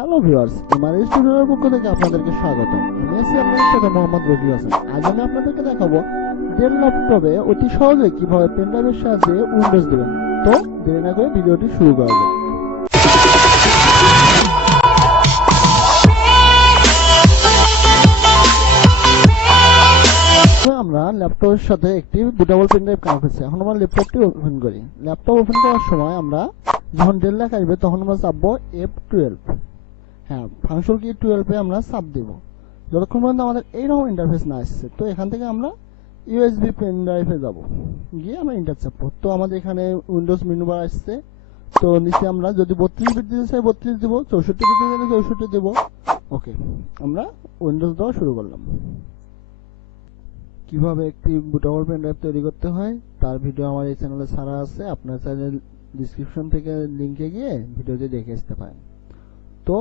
Hello viewers, Mrs স্টুডিওর পক্ষ থেকে আপনাদেরকে স্বাগত। আমি আছি আপনাদের সাথে মোহাম্মদ রকিব হাসান। আজ আমি আপনাদেরকে দেখাবো ডেল ল্যাপটপে অতি সহজে কিভাবে পেনড্রাইভের সাহায্যে উইন্ডোজ দিবেন। তো দেরি না করে ভিডিওটি শুরু করা যাক। আমরা ল্যাপটপের সাথে একটি বুটেবল পেনড্রাইভ কানেক্ট করছি। এখন আমরা ল্যাপটপটি ওপেন করি। ল্যাপটপ ওপেন করার সময় আমরা যখন ডেল লেখা আসবে তখন আমরা চাপবো F12। হ্যাঁ, ফাংশন কি 12 এ আমরা চাপ দেব যতক্ষণ পর্যন্ত আমাদের এইরকম ইন্টারফেস না আসছে। তো এখান থেকে আমরা ইউএসবি পেন ড্রাইভে যাব, গিয়ে আমরা ইন্টার চাপবো। তো আমাদের এখানে উইন্ডোজ মেনু বার আসছে। তো নিচে আমরা যদি 32 বিট দিতে চাই 32 দেব, 64 বিট দিতে চাইলে 64 দেব। ওকে, আমরা উইন্ডোজ দেওয়া শুরু করলাম। কিভাবে একটি বুটেবল পেন ড্রাইভ তৈরি করতে হয় তার ভিডিও আমার এই চ্যানেলে ছাড়া আছে, আপনার চ্যানেল ডিসক্রিপশন থেকে লিংকে গিয়ে ভিডিওটি দেখে আসতে পারেন। তো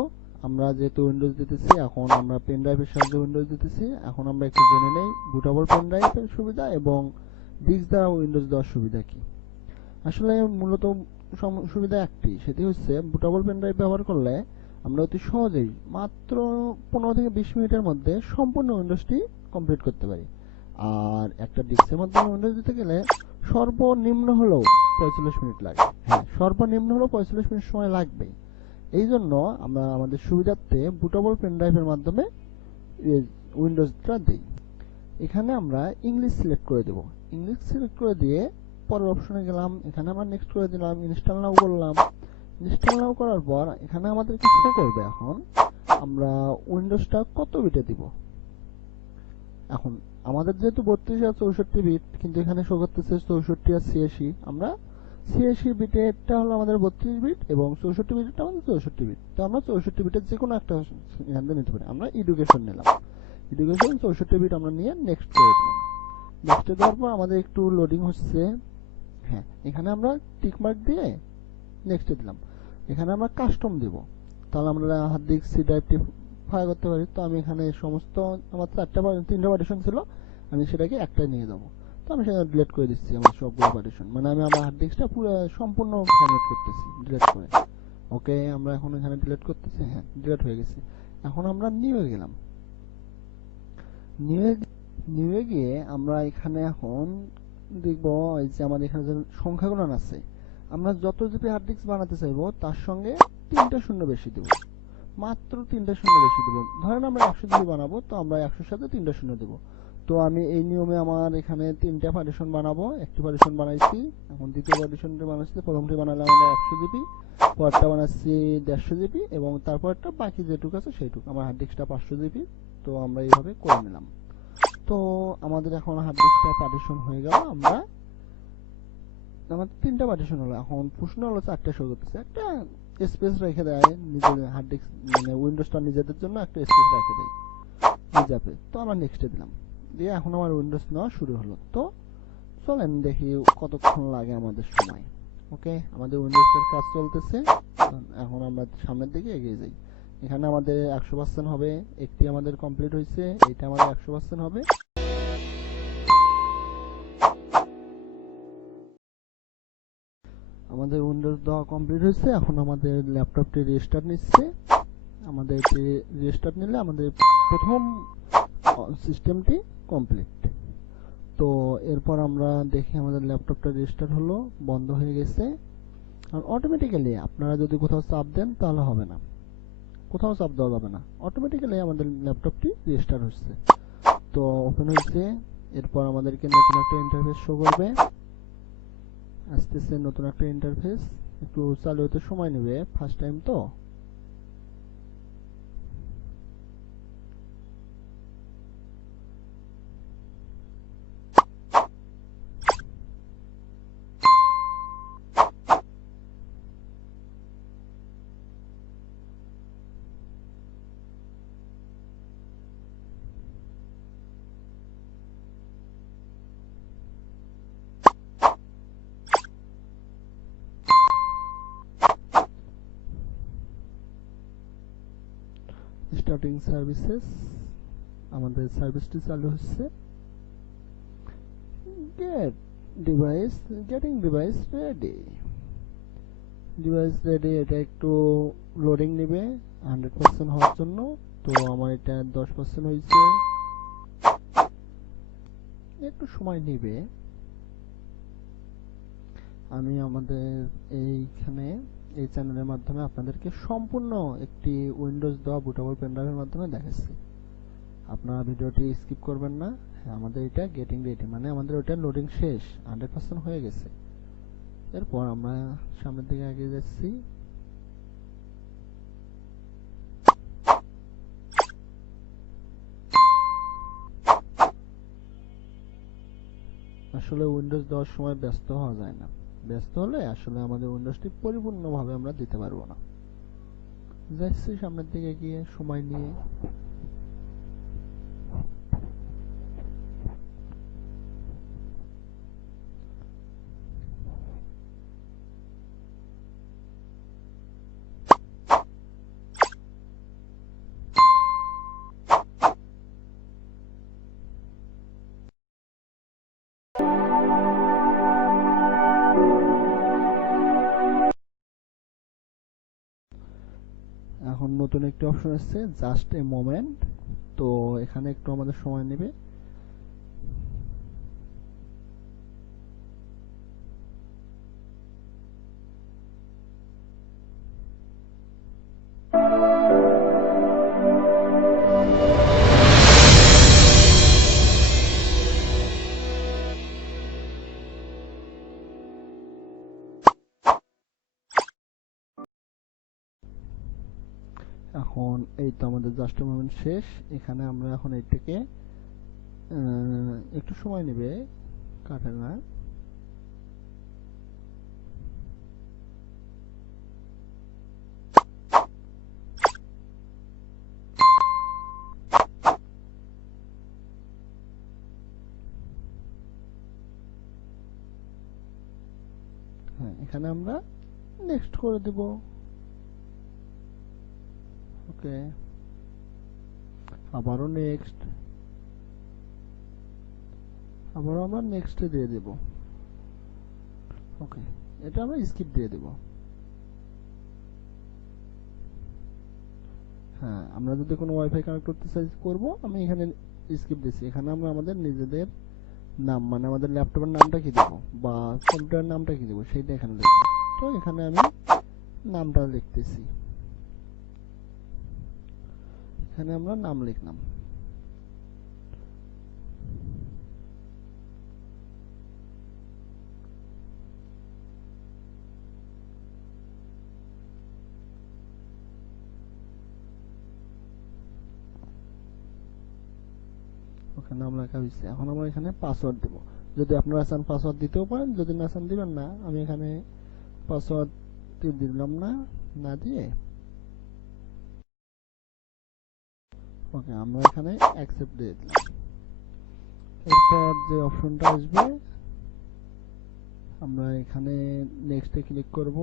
আমরা যেহেতু উইন্ডোজ দিতেছি, এখন আমরা পেন ড্রাইভের সাহায্যে উইন্ডোজ দিতেছি। এখন আমরা একটু জেনে নেই বুটেবল পেন ড্রাইভের সুবিধা এবং ডিস্ক দ্বারা উইন্ডোজ দেওয়ার সুবিধা কি। আসলে মূলত সুবিধা একটি, সেটি হচ্ছে বুটেবল পেন ড্রাইভ ব্যবহার করলে আমরা অতি সহজেই মাত্র 15 থেকে 20 মিনিটের মধ্যে সম্পূর্ণ উইন্ডোজটি কমপ্লিট করতে পারি। আর একটা ডিস্কের মাধ্যমে উইন্ডোজ দিতে গেলে সর্বনিম্ন হলেও 45 মিনিট লাগে। হ্যাঁ, সর্বনিম্ন হলেও 45 মিনিট সময় লাগবে। এই জন্য আমরা আমাদের সুবিধার্থে বুটেবল পেন ড্রাইভের মাধ্যমে উইন্ডোজটা দিই। এখানে আমরা ইংলিশ সিলেক্ট করে দেব। ইংলিশ সিলেক্ট করে দিয়ে পরের অপশনে গেলাম। এখানে আমরা নেক্সট করে দিলাম, ইনস্টল নাও করলাম। ইনস্টল নাও করার পর এখানে আমাদের কিছু করবে। এখন আমরা উইন্ডোজটা কত বিটে দিব। এখন আমাদের যেহেতু 32 আর 64 বিট, কিন্তু এখানে শো করতেছে 64 আর 86। আমরা 86 বিটেরটা হলো আমাদের 32 বিট এবং 64 বিটেরটা আমাদের 64 বিট। তো আমরা 64 বিটের যে কোনো একটা এখান থেকে নিতে পারি। আমরা এডুকেশন নিলাম। এডুকেশন 64 বিট আমরা নিয়ে নেক্সট করে দিলাম। নেক্সট দেওয়ার পর আমাদের একটু লোডিং হচ্ছে। হ্যাঁ, এখানে আমরা টিক মার্ক দিয়ে নেক্সট দিলাম। এখানে আমরা কাস্টম দিব, তাহলে আমরা হার্ড ডিস্ক সি ড্রাইভটি ফায়ার করতে পারি। তো আমি এখানে সমস্ত আমার 3টা পার্টিশন ছিল, আমি সেটাকে একটাই নিয়ে যাবো। তো আমি সেটা ডিলিট করে দিচ্ছি আমার সবগুলো পার্টিশন, মানে আমি আমার হার্ড ডিস্কটা পুরো সম্পূর্ণ ফরম্যাট করতেছি ডিলিট করে। ওকে, আমরা এখন এখানে ডিলিট করতেছি। হ্যাঁ, ডিলিট হয়ে গেছে। এখন আমরা নিউ এ গেলাম। নিউ এ গিয়ে আমরা এখানে এখন দেখবো এই যে আমাদের এখানে যে সংখ্যাগুলো আছে, আমরা যত জিবি হার্ড ডিস্ক বানাতে চাইবো তার সঙ্গে 3টা শূন্য বেশি দেব, মাত্র 3টা শূন্য বেশি দেব। ধরেন আমরা 100 জিবি বানাবো, তো আমরা 100-এর সাথে 3টা শূন্য দেব। তো আমি এই নিয়মে আমার এখানে 3টা পার্টিশন বানাবো। একটি পার্টিশন বানাইছি, এখন দ্বিতীয় পার্টিশনটি বানাচ্ছি। প্রথমটি বানালে আমরা 100 জিবি, পরেরটা বানাচ্ছি 150 জিবি এবং তারপরটা বাকি যেটুকু আছে সেইটুকু। আমার হার্ড ডিস্কটা 500 জিবি। তো আমরা এইভাবে করে নিলাম। তো আমাদের এখন হার্ড ডিস্কটা পার্টিশন হয়ে গেল। আমাদের 3টা পার্টিশন হলো। এখন প্রশ্ন হলো 4টা শো করতেছে। একটা স্পেস রেখে দেয় নিজের হার্ড ডিস্ক, মানে উইন্ডোজটা নিজেদের জন্য একটা স্পেস রেখে দেয় নিজে। তো আমরা নেক্সটে দিলাম দিয়ে এখন আমার উইন্ডোজ নেওয়া শুরু হলো। তো চলেন দেখি কতক্ষণ লাগে আমাদের সময়। ওকে, আমাদের উইন্ডোজের কাজ চলতেছে। এখন আমরা সামনের দিকে এগিয়ে যাই। এখানে আমাদের 100% হবে। একটি আমাদের কমপ্লিট হয়েছে, এটা আমাদের 100% হবে। আমাদের উইন্ডোজ দেওয়া কমপ্লিট হয়েছে। এখন আমাদের ল্যাপটপটি রেস্টার্ট নিচ্ছে। আমাদের রেস্টার্ট নিলে আমাদের প্রথম সিস্টেমটি কমপ্লিট। তো এরপর আমরা দেখি আমাদের ল্যাপটপটা রেস্টার্ট হলো, বন্ধ হয়ে গেছে। আর অটোমেটিক্যালি আপনারা যদি কোথাও চাপ দেন তাহলে হবে না, কোথাও চাপ দেওয়া যাবে না, অটোমেটিক্যালি আমাদের ল্যাপটপটি রেস্টার্ট হচ্ছে। তো ওপেন হয়েছে। এরপর আমাদেরকে নতুন একটা ইন্টারফেস শো করবে। আসতেছে নতুন একটা ইন্টারফেস, একটু চালু হতে সময় নেবে, ফার্স্ট টাইম তো। স্টার্টিং সার্ভিসেস, আমাদের সার্ভিসটি চালু হচ্ছে। Getting device ready. এটা একটু লোডিং নেবে। 100% হওয়ার জন্য। তো আমার এটা 10% হয়েছে, একটু সময় নেবে। আমি আমাদের এইখানে এই চ্যানেলের মাধ্যমে আপনাদেরকে সম্পূর্ণ একটি উইন্ডোজ দেওয়া বুটেবল পেনড্রাইভের মাধ্যমে দেখাচ্ছি। আপনারা ভিডিওটি স্কিপ করবেন না। হ্যাঁ, আমাদের এটা গেটিং রেডি, মানে আমাদের ওটা লোডিং শেষ, 100% হয়ে গেছে। এরপর আমরা সামনের দিকে এগিয়ে যাচ্ছি। আসলে উইন্ডোজ দেওয়ার সময় ব্যস্ত হওয়া যায় না, ব্যস্ত হলে আসলে আমাদের উইন্ডোজটি পরিপূর্ণভাবে আমরা দিতে পারবো না। যাচ্ছি সামনের দিকে গিয়ে সময় নিয়ে। এখন নতুন একটি অপশন আসছে, জাস্ট এ মোমেন্ট। তো এখানে একটু আমাদের সময় নেবে। এখন এই তো আমাদের জাস্ট মোমেন্ট শেষ। এখানে আমরা এখন এটাকে একটু সময় নেবে, কাটে না। হ্যাঁ, এখানে আমরা নেক্সট করে দেব। ওকে, আবারও নেক্সট, আবারও আমরা নেক্সট দিয়ে দেব। ওকে, এটা আমরা স্কিপ দিয়ে দেব। হ্যাঁ, আমরা যদি কোনো ওয়াইফাই কানেক্ট করতে চাই করব, আমি এখানে স্কিপ দিচ্ছি। এখানে আমরা আমাদের নিজেদের নাম, মানে আমাদের ল্যাপটপের নামটা কি দেব বা কম্পিউটারের নামটা কি দেব সেটা এখানে লিখব। তো এখানে আমি নামটা লিখতেছি, এখানে আমরা নাম লিখলাম। ওকে, নাম লেখা হয়েছে। এখন আমরা এখানে পাসওয়ার্ড দেব। যদি আপনারা চান পাসওয়ার্ড দিতেও পারেন, যদি না চান দিবেন না। আমি এখানে পাসওয়ার্ড দিলাম না, না দিয়ে ওকে আমরা এখানে অ্যাকসেপ্ট দিয়ে দিলাম। এরপর যে অপশনটা আসবে, আমরা এখানে নেক্সটে ক্লিক করব।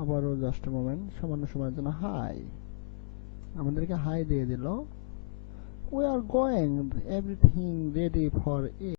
আবারও জাস্ট মোমেন্ট, সামান্য সময়ের জন্য হাই, আমাদেরকে হাই দিয়ে দিল। We are going, everything ready for it.